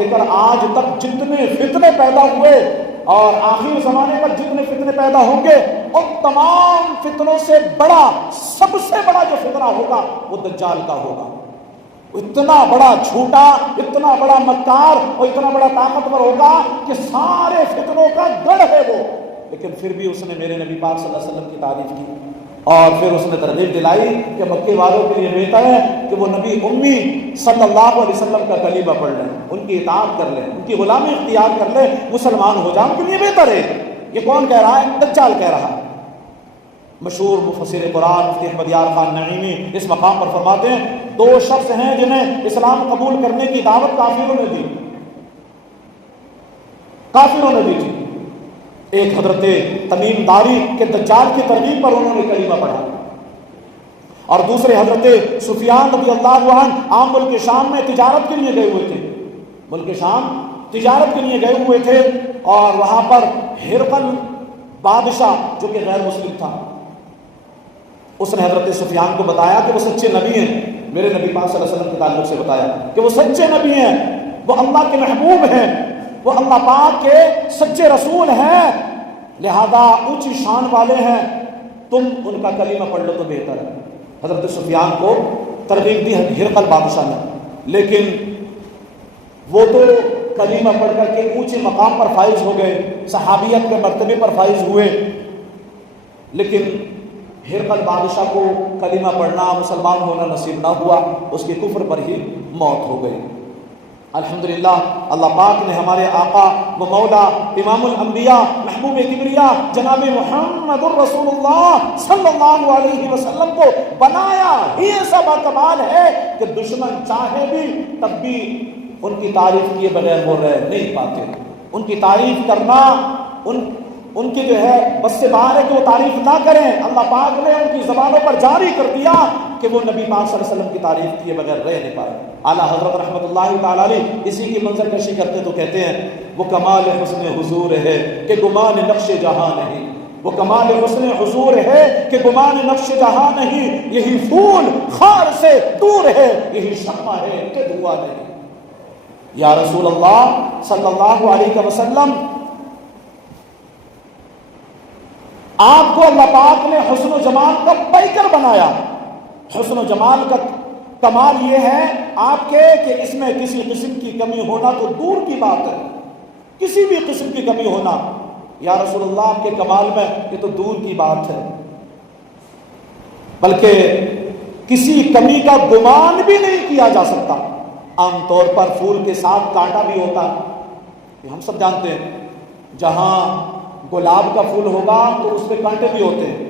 لے کر آج تک جتنے فتنے پیدا ہوئے اور آخر زمانے پر جتنے فتنے پیدا ہوں گے، ان تمام فتنوں سے بڑا، سب سے بڑا جو فتنہ ہوگا وہ دجال کا ہوگا۔ اتنا بڑا جھوٹا، اتنا بڑا مکار اور اتنا بڑا طاقتور ہوگا کہ سارے فتنوں کا گڑھ ہے وہ، لیکن پھر بھی اس نے میرے نبی پاک صلی اللہ علیہ وسلم کی تعریف کی، اور پھر اس نے ترغیب دلائی کہ مکے والوں کے لیے بہتر ہے کہ وہ نبی امی صلی اللہ علیہ وسلم کا کلمہ پڑھ لیں، ان کی اطاعت کر لیں، ان کی غلامی اختیار کر لیں، مسلمان ہو جائیں، ان کے لیے بہتر ہے۔ یہ کون کہہ رہا ہے؟ دجال کہہ رہا ہے۔ مشہور مفسر قرآن مفتی احمد یار خان نعیمی اس مقام پر فرماتے ہیں، دو شخص ہیں جنہیں اسلام قبول کرنے کی دعوت کافروں نے دی، کافروں نے دی تھی۔ ایک حضرت تمیم داری کے دجال کی ترغیب پر انہوں نے کلمہ پڑھا، اور دوسرے حضرت سفیان رضی اللہ عنہ عام ملک شام میں تجارت کے لیے گئے ہوئے تھے، ملک شام تجارت کے لیے گئے ہوئے تھے، اور وہاں پر ہرقل بادشاہ جو کہ غیر مسلم تھا، اس نے حضرت سفیان کو بتایا کہ وہ سچے نبی ہیں، میرے نبی پاک صلی اللہ علیہ وسلم کے تعلق سے بتایا کہ وہ سچے نبی ہیں، وہ اللہ کے محبوب ہیں، وہ اللہ پاک کے سچے رسول ہیں، لہذا اونچی شان والے ہیں، تم ان کا کلمہ پڑھ لو تو بہتر ہے۔ حضرت سفیان کو ترغیب دی ہرقل بادشاہ نے، لیکن وہ تو کلمہ پڑھ کر کے اونچے مقام پر فائز ہو گئے، صحابیت کے مرتبے پر فائز ہوئے، لیکن ہرقل بادشاہ کو کلمہ پڑھنا، مسلمان ہونا نصیب نہ ہوا، اس کے کفر پر ہی موت ہو گئی۔ الحمدللہ اللہ پاک نے ہمارے آقا و مولا امام الانبیاء محبوب کبریا جناب محمد الرسول اللہ صلی اللہ علیہ وسلم کو بنایا ہی ایسا باکمال ہے کہ دشمن چاہے بھی تب بھی ان کی تعریف کیے بغیر وہ رہ نہیں پاتے۔ ان کی تعریف کرنا ان کی جو ہے بس سے باہر ہے کہ وہ تعریف نہ کریں۔ اللہ پاک نے ان کی زبانوں پر جاری کر دیا کہ وہ نبی پاک صلی اللہ علیہ وسلم کی تعریف کیے بغیر رہ نہیں پائے۔ اعلیٰ حضرت رحمۃ اللہ تعالیٰ علیہ اسی کی منظر کشی کرتے تو کہتے ہیں، وہ کمال حسن حضور ہے کہ گمان نقش جہاں نہیں، وہ کمال حسن حضور ہے کہ گمان نقش جہاں نہیں، یہی پھول خار سے دور ہے، یہی شمع ہے کہ دھواں نہیں۔ یا رسول اللہ صلی اللہ علیہ وسلم، آپ کو اللہ پاک نے حسن و جمال کا پیکر بنایا۔ حسن و جمال کا کمال یہ ہے آپ کے کہ اس میں کسی قسم کی کمی ہونا تو دور کی بات ہے، کسی بھی قسم کی کمی ہونا یا رسول اللہ آپ کے کمال میں یہ تو دور کی بات ہے، بلکہ کسی کمی کا گمان بھی نہیں کیا جا سکتا۔ عام طور پر پھول کے ساتھ کانٹا بھی ہوتا ہے، یہ ہم سب جانتے ہیں، جہاں گلاب کا پھول ہوگا تو اس پہ کانٹے بھی ہوتے ہیں۔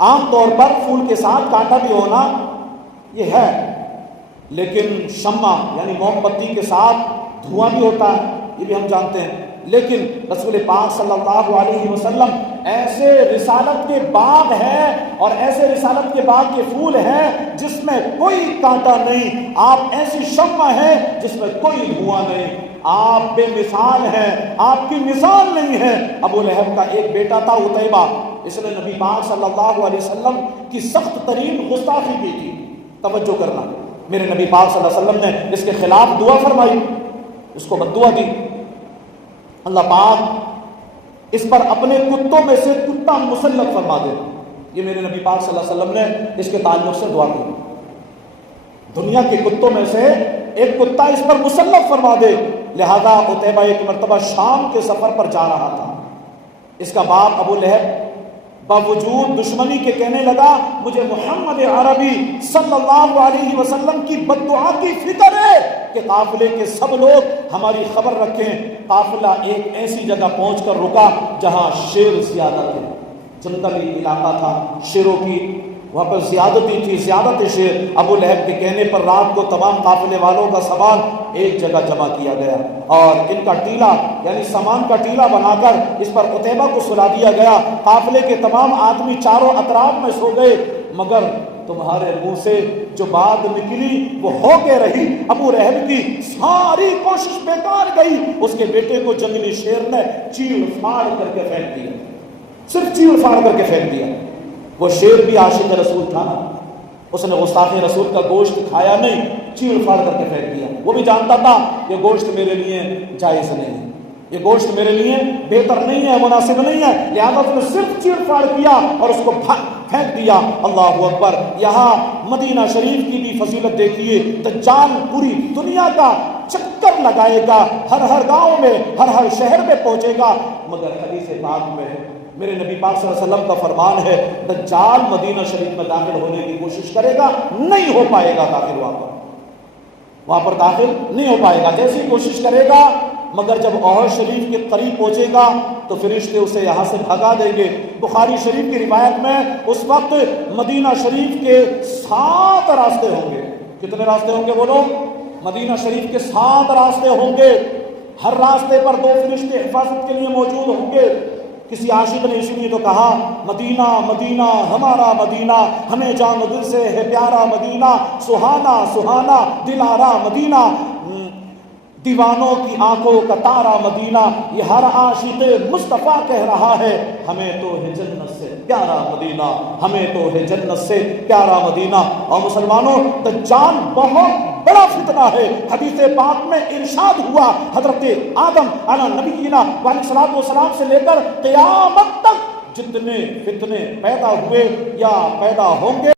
عام طور پر پھول کے ساتھ کانٹا بھی ہونا یہ ہے، لیکن شمع یعنی موم بتی کے ساتھ دھواں بھی ہوتا ہے، یہ بھی ہم جانتے ہیں۔ لیکن رسول پاک صلی اللہ علیہ وسلم ایسے رسالت کے باغ ہیں اور ایسے رسالت کے باغ کے پھول ہیں جس میں کوئی کانٹا نہیں، آپ ایسی شمع ہیں جس میں کوئی دھواں نہیں، آپ بے مثال ہیں، آپ کی مثال نہیں ہے۔ ابو لہب کا ایک بیٹا تھا عتیبہ، اس نے نبی پاک صلی اللہ علیہ وسلم کی سخت ترین گستاخی کی تھی۔ توجہ کرنا، میرے نبی پاک صلی اللہ علیہ وسلم نے اس کے خلاف دعا فرمائی، اس کو بد دعا دی۔ اللہ پاک اس پر اپنے کتوں میں سے کتا مسلط فرما دے، یہ میرے نبی پاک صلی اللہ علیہ وسلم نے اس کے تعلق سے دعا کی، دنیا کے کتوں میں سے ایک کتا اس پر مسلط فرما دے۔ لہذا عتیبہ ایک مرتبہ شام کے سفر پر جا رہا تھا، اس کا باپ ابو لہب باوجود دشمنی کے کہنے لگا، مجھے محمد عربی صلی اللہ علیہ وسلم کی بد دعا کی فکر ہے کہ قافلے کے سب لوگ ہماری خبر رکھیں۔ قافلہ ایک ایسی جگہ پہنچ کر رکا جہاں شیر زیادہ تھے، جنگلی علاقہ تھا، شیروں کی وہاں پر زیادتی تھی، زیادت شیر۔ ابو لہب کے کہنے پر رات کو تمام قافلے والوں کا سامان ایک جگہ جمع کیا گیا اور ان کا ٹیلا یعنی سامان کا ٹیلا بنا کر اس پر عتیبہ کو سلا دیا گیا۔ قافلے کے تمام آدمی چاروں اطراف میں سو گئے، مگر تمہارے منہ سے جو بات نکلی وہ ہو کے رہی۔ ابو لہب کی ساری کوشش بیکار گئی، اس کے بیٹے کو جنگلی شیر نے چیڑ پھاڑ کر کے پھینک دیا، صرف چیڑ پھاڑ کر کے پھینک دیا۔ وہ شیر بھی عاشق رسول تھا نا، اس نے گستاخ رسول کا گوشت کھایا نہیں، چیڑ پھاڑ کر کے پھینک دیا۔ وہ بھی جانتا تھا یہ گوشت میرے لیے جائز نہیں ہے، یہ گوشت میرے لیے بہتر نہیں ہے، مناسب نہیں ہے، لہذا اس نے صرف چیڑ پھاڑ کیا اور اس کو پھینک دیا۔ اللہ اکبر۔ یہاں مدینہ شریف کی بھی فضیلت دیکھیے، دجال پوری دنیا کا چکر لگائے گا، ہر گاؤں میں، ہر شہر میں پہنچے گا، مگر حدیث پاک میں میرے نبی پاک صلی اللہ علیہ وسلم کا فرمان ہے دجال مدینہ شریف میں داخل ہونے کی کوشش کرے گا، نہیں ہو پائے گا داخل، وہاں پر داخل نہیں ہو پائے گا، جیسی کوشش کرے گا، مگر جب احد شریف کے قریب پہنچے گا تو فرشتے اسے یہاں سے بھگا دیں گے۔ بخاری شریف کی روایت میں اس وقت مدینہ شریف کے 7 راستے ہوں گے۔ کتنے راستے ہوں گے بولو؟ مدینہ شریف کے 7 راستے ہوں گے، ہر راستے پر 2 فرشتے حفاظت کے لیے موجود ہوں گے۔ کسی عاشق نے اسی لیے تو کہا مدینہ مدینہ ہمارا مدینہ، ہمیں جان دل سے ہے پیارا مدینہ، سہانا سہانا دلارا مدینہ، دیوانوں کی آنکھوں کا تارا مدینہ۔ یہ ہر عاشق مصطفیٰ کہہ رہا ہے ہمیں تو ہے جنت سے پیارا مدینہ، ہمیں تو ہے جنت سے پیارا مدینہ۔ اور مسلمانوں، دجال بہت بڑا فتنہ ہے۔ حدیث پاک میں ارشاد ہوا حضرت آدم علیہ نبینا علیہ الصلوۃ والسلام سے لے کر قیامت تک جتنے فتنے پیدا ہوئے یا پیدا ہوں گے